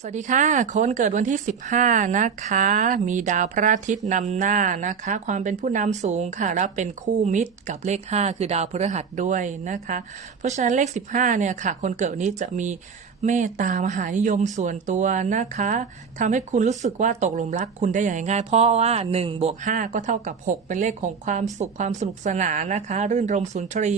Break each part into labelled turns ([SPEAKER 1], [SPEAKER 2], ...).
[SPEAKER 1] สวัสดีค่ะคนเกิดวันที่ 15 นะคะ มีดาวพระอาทิตย์นำหน้านะคะ ความเป็นผู้นำสูงค่ะแล้วเป็นคู่มิตรกับเลข 5 คือดาวพฤหัสด้วยนะคะ เพราะฉะนั้นเลข 15 เนี่ยค่ะ คนเกิดวันนี้จะมี เมตตามหานิยมส่วนตัวนะคะทำให้คุณรู้สึกว่าตกหลุมรักคุณได้อย่างง่าย เพราะว่า1บวก5ก็เท่ากับ 6 เป็นเลขของความสุขความสนุกสนานนะคะ รื่นรมสุนทรี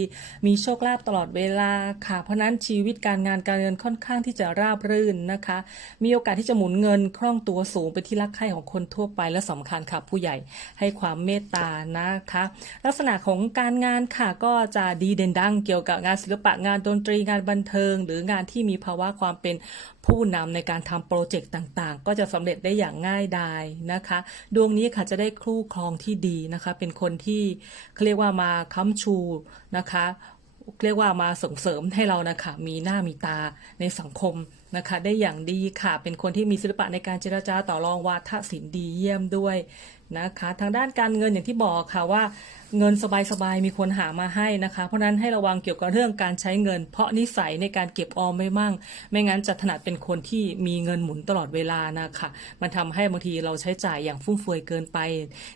[SPEAKER 1] มีโชคลาภตลอดเวลาค่ะ เพราะนั้นชีวิตการงานการเงินค่อนข้างที่จะราบรื่นนะคะ มีโอกาสที่จะหมุนเงินคล่องตัวสูงเป็นที่รักใคร่ของคนทั่วไปและสำคัญค่ะผู้ใหญ่ให้ความเมตตานะคะ ลักษณะของการงานค่ะก็จะดีเด่นดังเกี่ยวกับงานศิลปะงานดนตรีงานบันเทิง หรืองานที่มีภาวะความเป็นผู้นำในการทำโปรเจกต์ต่างๆ ก็จะสำเร็จได้อย่างง่ายดายนะคะ ดวงนี้ค่ะจะได้คู่ครองที่ดีนะคะ เป็นคนที่เขาเรียกว่ามาค้ำชูนะคะเรียกว่ามาส่งเสริมให้เรานะคะมีหน้ามีตาในสังคมนะคะ ได้อย่างดีค่ะ เป็นคนที่มีศิลปะในการเจรจาต่อรองวาทศิลป์ดีเยี่ยมด้วย นะคะทางด้านการเงินอย่างที่บอกค่ะว่าเงินสบายๆมีคนหามาให้นะคะ เพราะนั้นให้ระวังเกี่ยวกับเรื่องการใช้เงิน เพราะนิสัยในการเก็บออมไม่มั่ง ไม่งั้นจะถนัดเป็นคนที่มีเงินหมุนตลอดเวลานะคะมันทำให้บางทีเราใช้จ่ายอย่างฟุ่มเฟือยเกินไป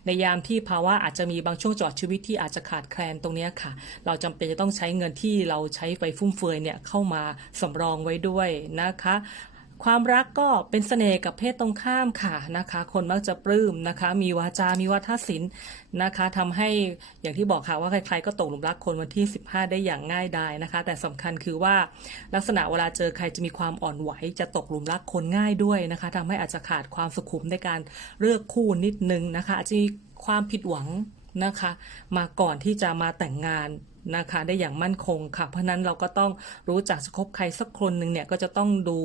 [SPEAKER 1] ในยามที่ภาวะอาจจะมีบางช่วงจอดชีวิตที่อาจจะขาดแคลนตรงนี้ค่ะ เราจำเป็นจะต้องใช้เงินที่เราใช้ไปฟุ่มเฟือยเนี่ยเข้ามาสำรองไว้ด้วยนะคะ ความรักก็เป็นเสน่ห์กับเพศตรงข้ามค่ะนะคะ คนมักจะปลื้มนะคะ มีวาจา มีวัฒนศิลป์นะคะทำให้อย่างที่บอกค่ะว่าใครๆก็ตกหลุมรักคนวันที่ 15 ได้อย่างง่ายดายนะคะ แต่สำคัญคือว่าลักษณะเวลาเจอใครจะมีความอ่อนไหว จะตกหลุมรักคนง่ายด้วยนะคะทำให้อาจจะขาดความสุขุมในการเลือกคู่นิดนึงนะคะอาจจะมีความผิดหวังนะคะ มาก่อนที่จะมาแต่งงาน นะคะได้อย่างมั่นคงค่ะ เพราะนั้นเราก็ต้องรู้จักจะคบใครสักคนหนึ่งเนี่ยก็จะต้องดู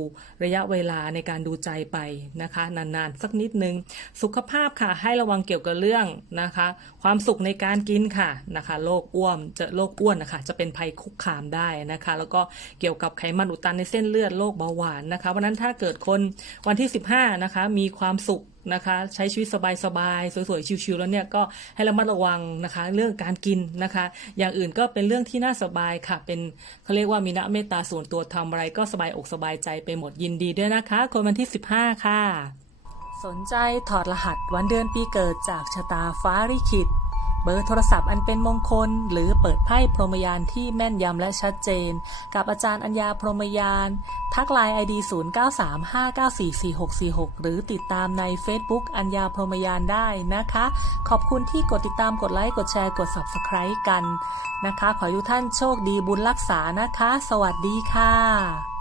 [SPEAKER 1] ระยะเวลาในการดูใจไปนะคะ นานๆ สักนิดนึง สุขภาพค่ะให้ระวังเกี่ยวกับเรื่องนะคะ ความสุขในการกินค่ะนะคะโรคอ้วนจะโรคอ้วนนะคะจะเป็นภัยคุกคามได้นะคะ แล้วก็เกี่ยวกับไขมันอุดตันในเส้นเลือดโรคเบาหวานนะคะเพราะนั้นถ้าเกิดคนวันที่ 15นะคะมีความสุข นะคะ ใช้ชีวิตสบายๆสวยๆชิวๆแล้วเนี่ยก็ให้ระมัดระวังนะคะ เรื่องการกินนะคะ อย่างอื่นก็เป็นเรื่องที่น่าสบายค่ะ เป็นเขาเรียกว่ามีนะเมตตาส่วนตัวทำอะไรก็สบายอกสบายใจไปหมดยินดีด้วยนะคะ คนวันที่ 15 ค่ะ สนใจถอดรหัสวันเดือนปีเกิดจากชะตาฟ้าริขิตเบอร์โทรศัพท์อันเป็นมงคล หรือเปิดไพ่พรหมยานที่แม่นยำและชัดเจน กับอาจารย์อัญญาพรหมยาน ทักไลน์ ID 0935944646 หรือติดตามใน Facebook อัญญาพรหมยานได้นะคะ ขอบคุณที่กดติดตามกดไลค์กดแชร์กด Subscribe กันนะคะ ขอให้ทุกท่านโชคดีบุญรักษานะคะ สวัสดีค่ะ